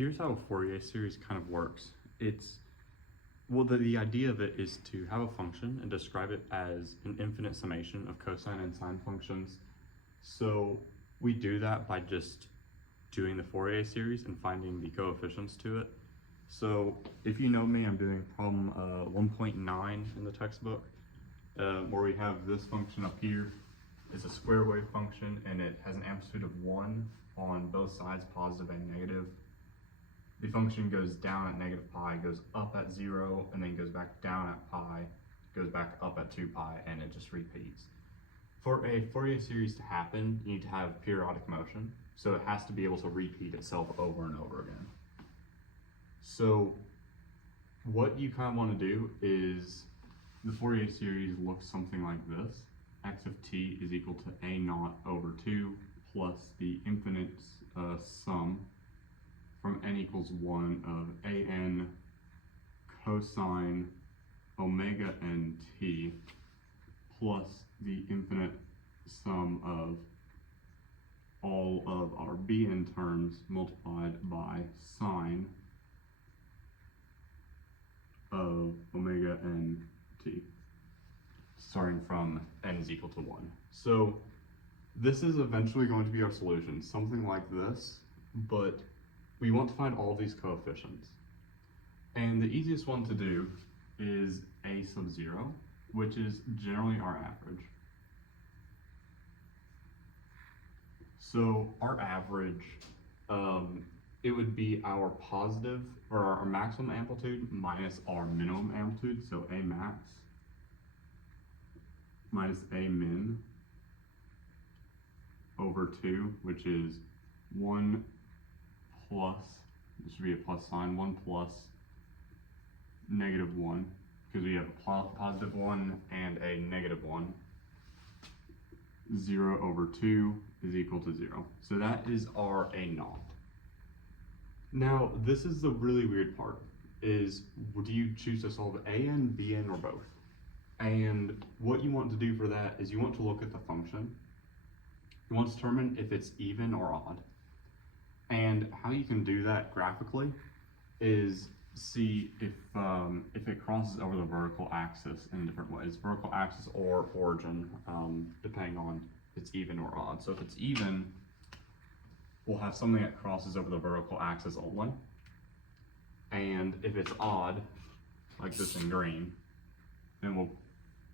Here's how a Fourier series kind of works. The idea of it is to have a function and describe it as an infinite summation of cosine and sine functions. So we do that by just doing the Fourier series and finding the coefficients to it. So if you know me, I'm doing problem 1.9 in the textbook, where we have this function up here. It's a square wave function and it has an amplitude of 1 on both sides, positive and negative. The function goes down at negative pi, goes up at 0, and then goes back down at pi, goes back up at 2 pi, and it just repeats. For a Fourier series to happen, you need to have periodic motion, so it has to be able to repeat itself over and over again. So what you kind of want to do is the Fourier series looks something like this. X of t is equal to a naught over 2 plus the infinite sum from n equals 1 of an cosine omega n t plus the infinite sum of all of our bn terms multiplied by sine of omega n t, starting from n is equal to 1. So this is eventually going to be our solution, something like this, but we want to find all these coefficients. And the easiest one to do is a sub 0, which is generally our average. So our average, it would be our positive, or our maximum amplitude minus our minimum amplitude, so a max minus a min over 2, which is 1 plus, this should be a plus sign, 1 plus negative 1, because we have a positive 1 and a negative 1. 0 over 2 is equal to 0. So that is our a naught. Now, this is the really weird part, is do you choose to solve an, bn, or both? And what you want to do for that is you want to look at the function. You want to determine if it's even or odd. And how you can do that graphically is see if it crosses over the vertical axis in different ways, vertical axis or origin, depending on if it's even or odd. So if it's even, we'll have something that crosses over the vertical axis only. And if it's odd, like this in green, then we'll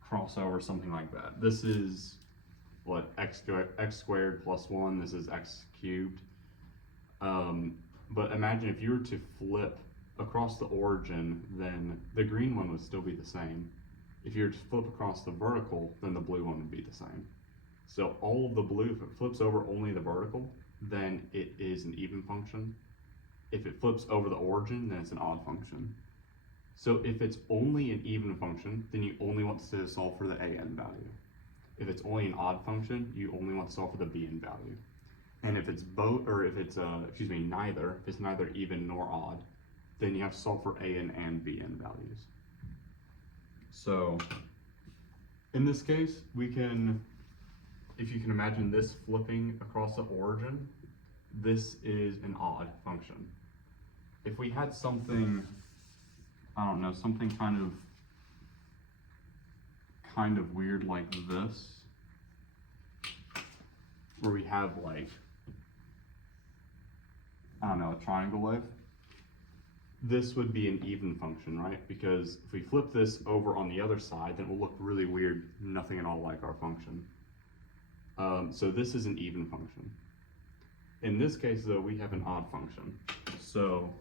cross over something like that. This is what, x squared plus 1, this is x cubed. But imagine if you were to flip across the origin, then the green one would still be the same. If you were to flip across the vertical, then the blue one would be the same. So all of the blue, if it flips over only the vertical, then it is an even function. If it flips over the origin, then it's an odd function. So if it's only an even function, then you only want to solve for the an value. If it's only an odd function, you only want to solve for the bn value. And if it's both, or if it's neither, if it's neither even nor odd, then you have to solve for an and bn values. So in this case, we can, if you can imagine this flipping across the origin, this is an odd function. If we had something, I don't know, something kind of weird like this, where we have like, I don't know, a triangle wave, this would be an even function, right? Because if we flip this over on the other side, then it will look really weird, nothing at all like our function. So this is an even function. In this case, though, we have an odd function. So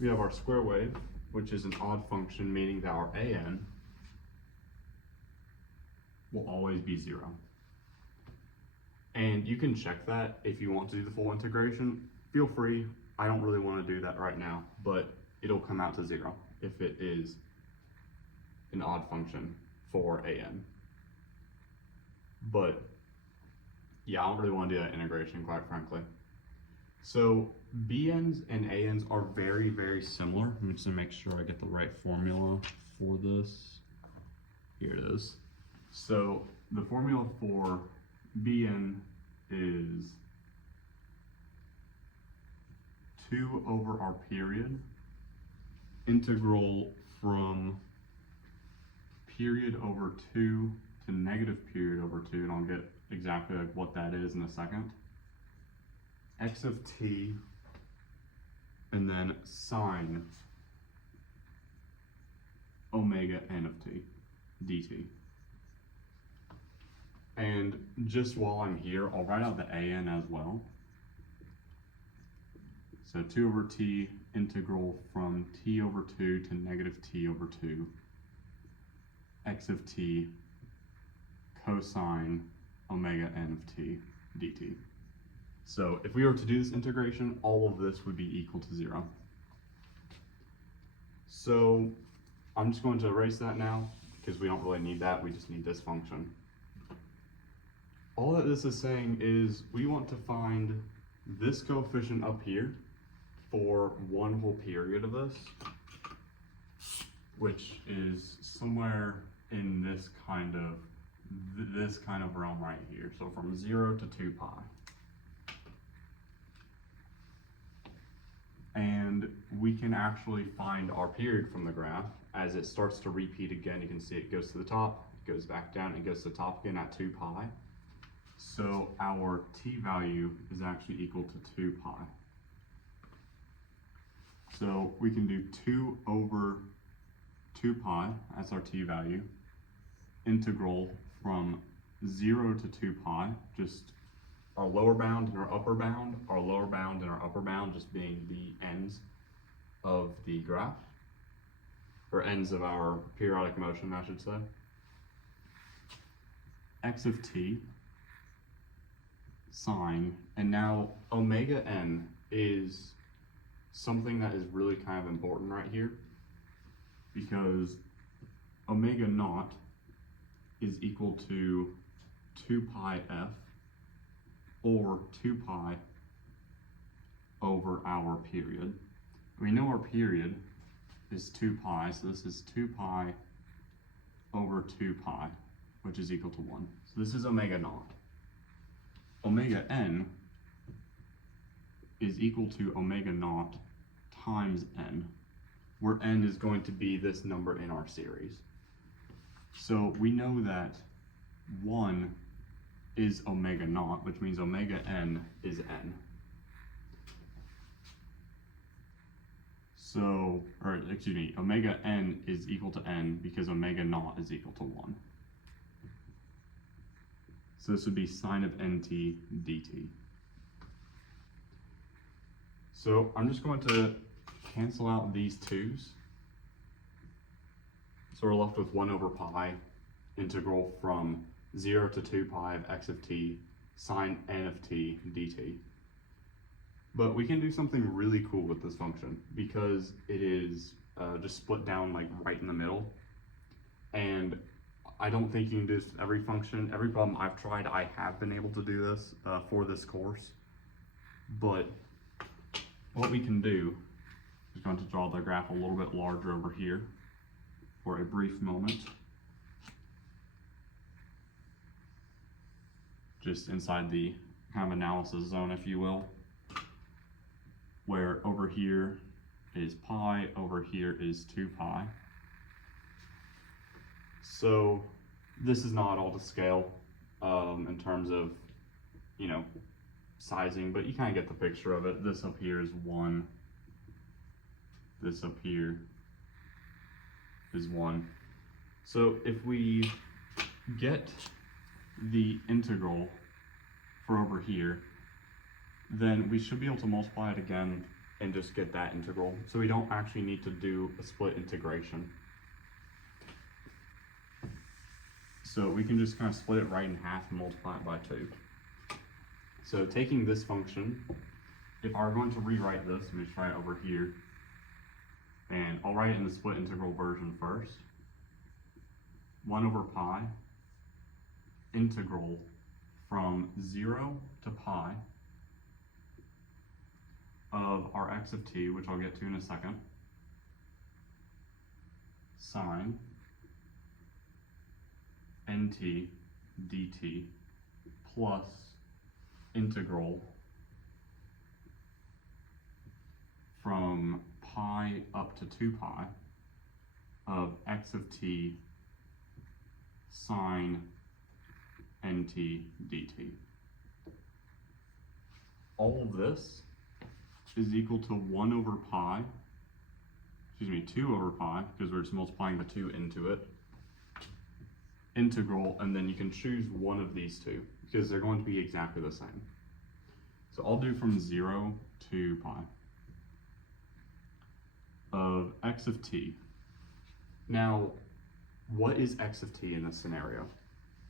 we have our square wave, which is an odd function, meaning that our an will always be 0. And you can check that if you want to do the full integration. Feel free. I don't really want to do that right now, but it'll come out to 0 if it is an odd function for an. But yeah, I don't really want to do that integration, quite frankly. So bn's and an's are very, very similar. I'm just gonna make sure I get the right formula for this. Here it is. So the formula for bn is 2 over our period, integral from period over 2 to negative period over 2, and I'll get exactly like what that is in a second. X of t, and then sine omega n of t dt. And just while I'm here, I'll write out the an as well. So 2 over t integral from t over 2 to negative t over 2, x of t cosine omega n of t dt. So if we were to do this integration, all of this would be equal to 0. So I'm just going to erase that now because we don't really need that, we just need this function. All that this is saying is we want to find this coefficient up here for one whole period of this, which is somewhere in this kind of realm right here. So from 0 to 2 pi. And we can actually find our period from the graph. As it starts to repeat again, you can see it goes to the top, it goes back down, it goes to the top again at 2 pi. So our t value is actually equal to 2 pi. So we can do 2 over 2 pi, that's our t value, integral from 0 to 2 pi, just our lower bound and our upper bound, our lower bound and our upper bound just being the ends of the graph, or ends of our periodic motion, I should say. X of t, sine, and now omega n is something that is really kind of important right here, because omega naught is equal to 2 pi f, or 2 pi over our period. We know our period is 2 pi, so this is 2 pi over 2 pi, which is equal to 1. So this is omega naught. Omega n is equal to omega naught times n, where n is going to be this number in our series. So we know that 1 is omega naught, which means omega n is n. So, or excuse me, omega n is equal to n because omega naught is equal to 1. So this would be sine of nt dt. So I'm just going to cancel out these 2's. So we're left with 1 over pi integral from 0 to 2 pi of x of t sine n of t dt. But we can do something really cool with this function because it is just split down like right in the middle. And I don't think you can do this with every function. Every problem I've tried, I have been able to do this for this course. But what we can do is going to draw the graph a little bit larger over here for a brief moment. Just inside the kind of analysis zone, if you will, where over here is pi, over here is 2 pi. So this is not all to scale in terms of, you know, sizing, but you kind of get the picture of it. This up here is 1. This up here is 1. So if we get the integral for over here, then we should be able to multiply it again and just get that integral. So we don't actually need to do a split integration. So we can just kind of split it right in half and multiply it by 2. So taking this function, if I were going to rewrite this, let me try it over here. And I'll write it in the split integral version first. 1 over pi integral from 0 to pi of our x of t, which I'll get to in a second, sine nt dt plus integral from pi up to 2 pi of x of t sine nt dt. All of this is equal to 1 over pi, 2 over pi, because we're just multiplying the 2 into it, integral, and then you can choose one of these two, because they're going to be exactly the same. So I'll do from 0 to pi of x of t. Now, what is x of t in this scenario?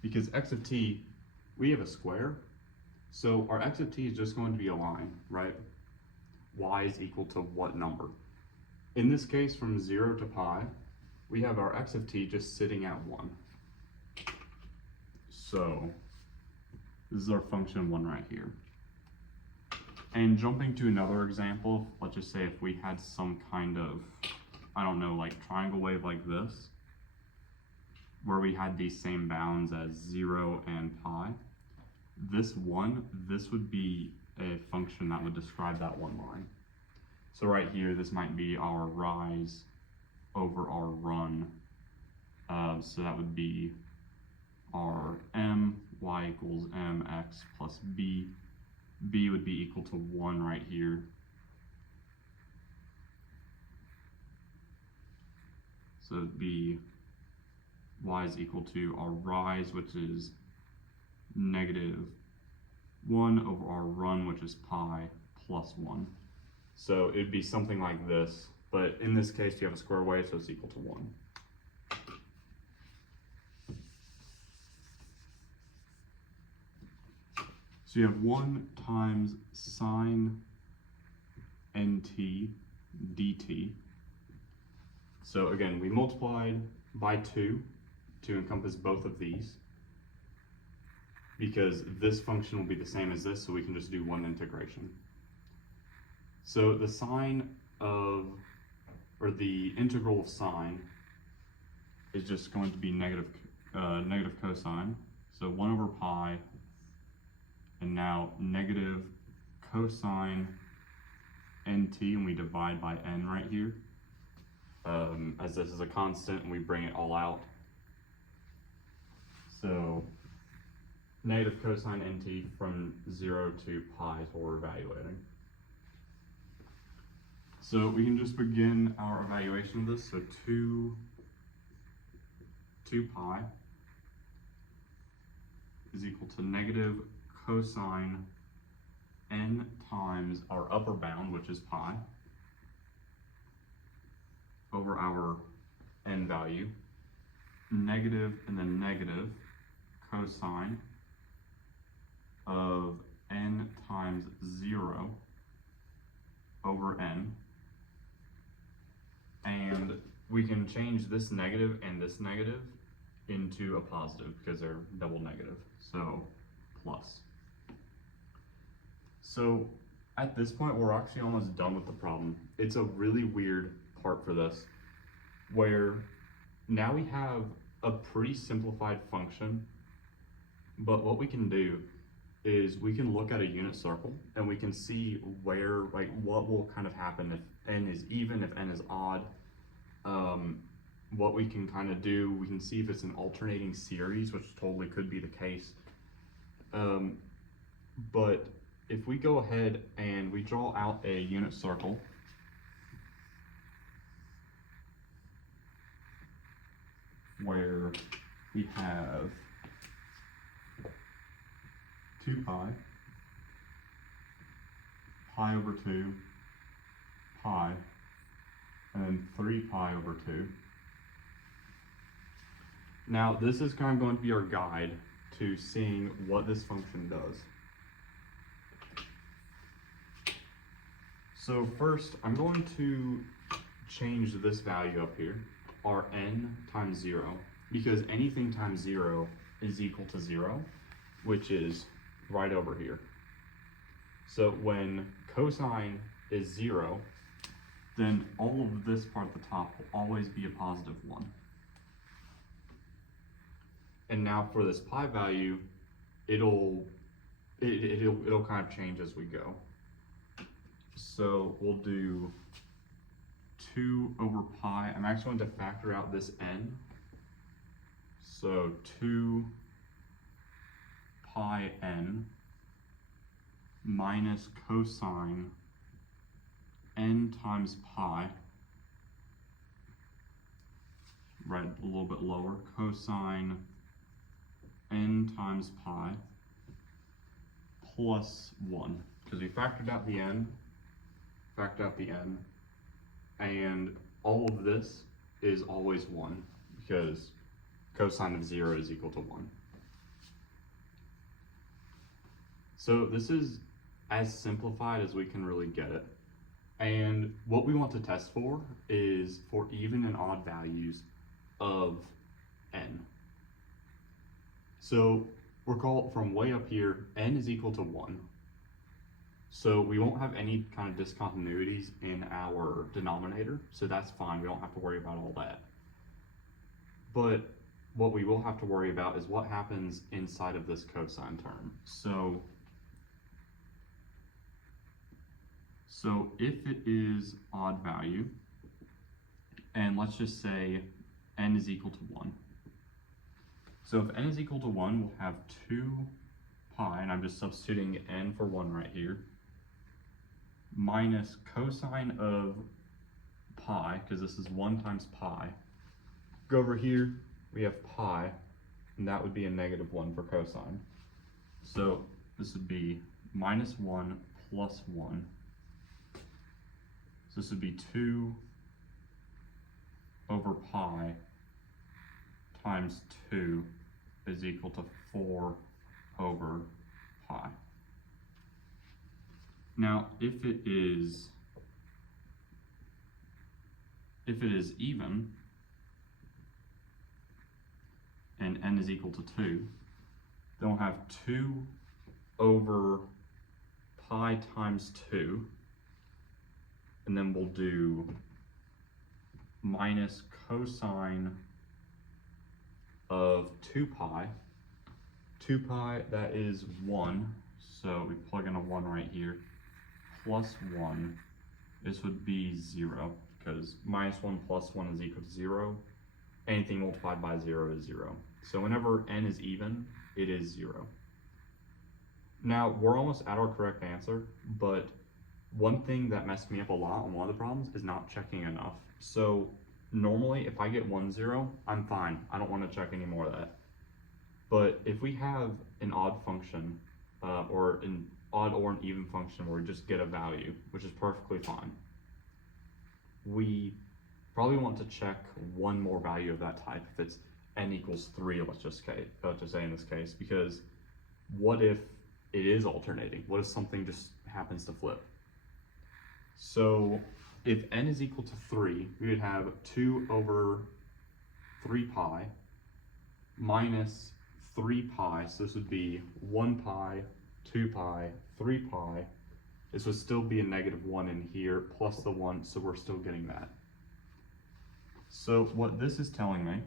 Because x of t, we have a square, so our x of t is just going to be a line, right? Y is equal to what number? In this case, from 0 to pi, we have our x of t just sitting at 1. So this is our function 1 right here. And jumping to another example, let's just say if we had some kind of, I don't know, like triangle wave like this, where we had these same bounds as 0 and pi, this would be a function that would describe that one line. So right here, this might be our rise over our run. So that would be our m, y equals mx plus b. B would be equal to 1 right here. So it'd be y is equal to our rise, which is negative 1 over our run, which is pi, plus 1. So it'd be something like this, but in this case you have a square wave, so it's equal to 1. So you have 1 times sine nt dt. So again, we multiplied by 2 to encompass both of these, because this function will be the same as this, so we can just do one integration. So the sine of, or the integral of sine is just going to be negative cosine. So 1 over pi, and now negative cosine nt, and we divide by n right here. As this is a constant and we bring it all out. So negative cosine nt from 0 to pi is what we're evaluating. So we can just begin our evaluation of this. So 2 pi is equal to negative cosine n times our upper bound, which is pi, over our n value, negative and then negative cosine of n times 0 over n. And we can change this negative and this negative into a positive because they're double negative, so plus. So at this point, we're actually almost done with the problem. It's a really weird part for this, where now we have a pretty simplified function, but what we can do is we can look at a unit circle and we can see where, like, what will kind of happen if n is even, if n is odd. What we can kind of do, we can see if it's an alternating series, which totally could be the case. But if we go ahead and we draw out a unit circle, where we have 2 pi, pi over 2, pi, and then 3 pi over 2. Now this is kind of going to be our guide to seeing what this function does. So first, I'm going to change this value up here, our n times 0, because anything times 0 is equal to 0, which is right over here. So when cosine is 0, then all of this part at the top will always be a positive 1. And now for this pi value, it'll kind of change as we go. So we'll do 2 over pi. I'm actually going to factor out this n. So 2 pi n minus cosine n times pi, right a little bit lower, cosine n times pi plus 1, because we factored out the n, and all of this is always 1, because cosine of 0 is equal to 1. So this is as simplified as we can really get it. And what we want to test for is for even and odd values of n. So recall from way up here, n is equal to 1. So we won't have any kind of discontinuities in our denominator, so that's fine, we don't have to worry about all that. But what we will have to worry about is what happens inside of this cosine term. So if it is odd value, and let's just say n is equal to 1. So if n is equal to 1, we'll have 2 pi, and I'm just substituting n for 1 right here, minus cosine of pi, because this is 1 times pi. Go over here, we have pi, and that would be a negative 1 for cosine. So this would be minus 1 plus 1. So this would be 2 over pi times 2 is equal to 4 over pi. Now, if it is even, and n is equal to 2, then we'll have 2 over pi times 2, and then we'll do minus cosine of 2 pi. 2 pi, that is 1, so we plug in a 1 right here, plus 1. This would be 0, because minus 1 plus 1 is equal to 0. Anything multiplied by 0 is 0. So whenever n is even, it is 0. Now, we're almost at our correct answer, but one thing that messed me up a lot on one of the problems is not checking enough. So normally, if I get 1, 0, I'm fine. I don't want to check any more of that. But if we have an odd function, or an odd or an even function where we just get a value, which is perfectly fine, we probably want to check one more value of that type if it's n equals 3, let's just say in this case, because what if it is alternating? What if something just happens to flip? So if n is equal to 3, we would have 2 over 3 pi minus 3 pi, so this would be 1 pi, 2 pi, 3 pi. This would still be a negative 1 in here, plus the 1, so we're still getting that. So what this is telling me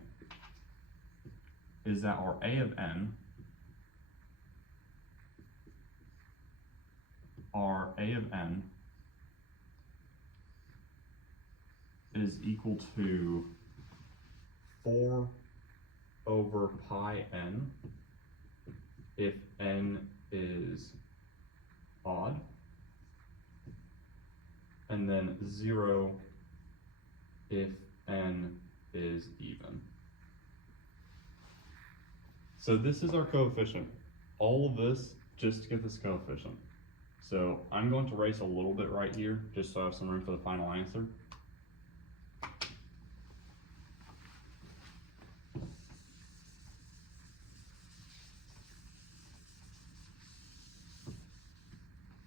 is that our a of n, is equal to 4 over pi n if n is odd, and then 0 if n is even. So this is our coefficient. All of this just to get this coefficient. So I'm going to erase a little bit right here, just so I have some room for the final answer.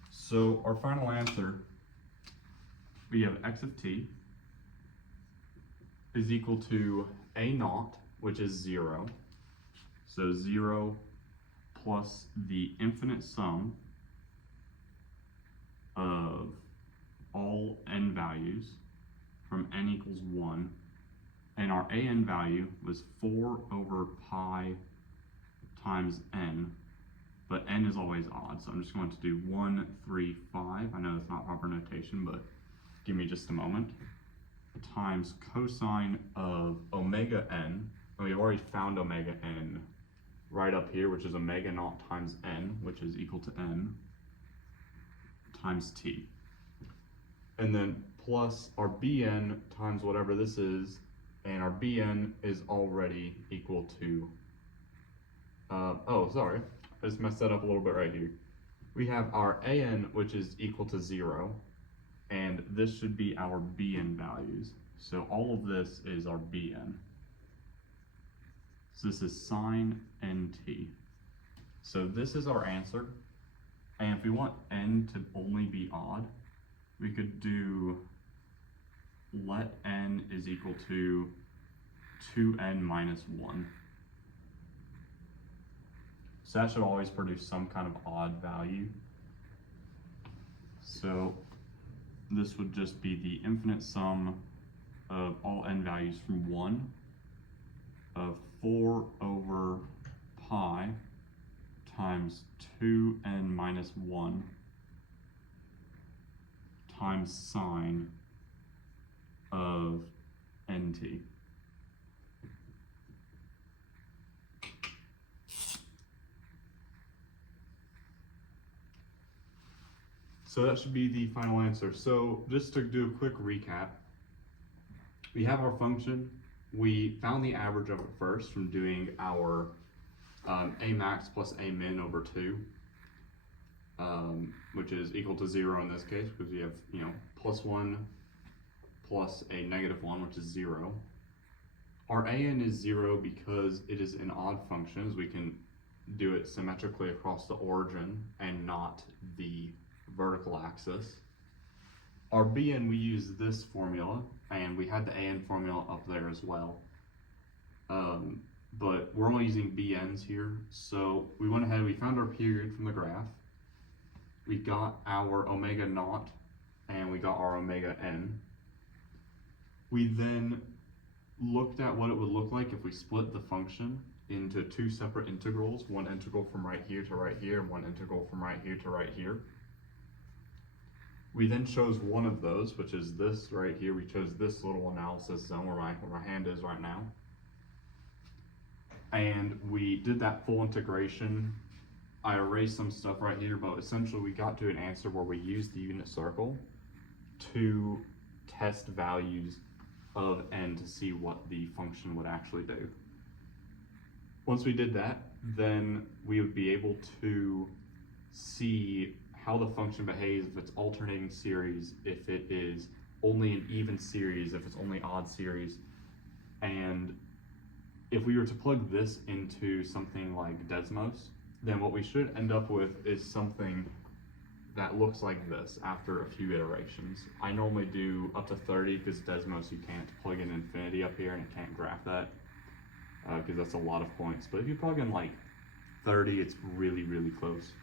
So our final answer, we have x of t is equal to a naught, which is 0. So 0 plus the infinite sum of all n values from n equals 1. And our a n value was 4 over pi times n. But n is always odd, so I'm just going to do 1, 3, 5. I know that's not proper notation, but give me just a moment. times cosine of omega n, and we've already found omega n right up here, which is omega naught times n, which is equal to n, times t. And then plus our bn times whatever this is, and our bn is already equal to, oh, sorry, I just messed that up a little bit right here. We have our an, which is equal to 0, and this should be our bn values. So all of this is our bn. So this is sine nt. So this is our answer, and if we want n to only be odd, we could do let n is equal to 2n minus 1. So that should always produce some kind of odd value. So this would just be the infinite sum of all n values from 1 of 4 over pi times 2n minus 1 times sine of nt. So that should be the final answer. So just to do a quick recap, we have our function. We found the average of it first from doing our a max plus a min over 2, which is equal to 0 in this case, because we have, plus 1 plus a negative 1, which is 0. Our an is 0 because it is an odd function, as we can do it symmetrically across the origin and not the vertical axis. Our bn, we use this formula, and we had the an formula up there as well. But we're only using bn's here, so we went ahead, we found our period from the graph, we got our omega naught, and we got our omega n. We then looked at what it would look like if we split the function into two separate integrals, one integral from right here to right here, and one integral from right here to right here. We then chose one of those, which is this right here. We chose this little analysis zone where my hand is right now. And we did that full integration. I erased some stuff right here, but essentially we got to an answer where we used the unit circle to test values of n to see what the function would actually do. Once we did that, then we would be able to see how the function behaves if it's alternating series, if it is only an even series, if it's only odd series. And if we were to plug this into something like Desmos, then what we should end up with is something that looks like this after a few iterations. I normally do up to 30 because Desmos you can't plug in infinity up here and it can't graph that because that's a lot of points. But if you plug in like 30, it's really, really close.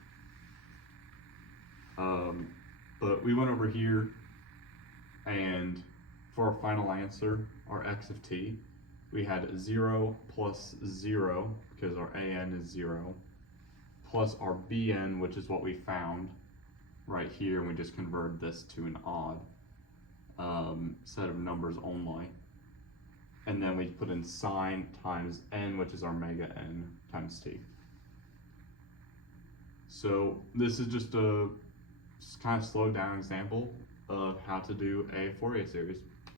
But we went over here, and for our final answer, our x of t, we had 0 plus 0, because our an is 0, plus our bn, which is what we found right here, and we just converted this to an odd set of numbers only. And then we put in sine times n, which is our omega n times t. So this is just a kind of slowed down example of how to do a Fourier series.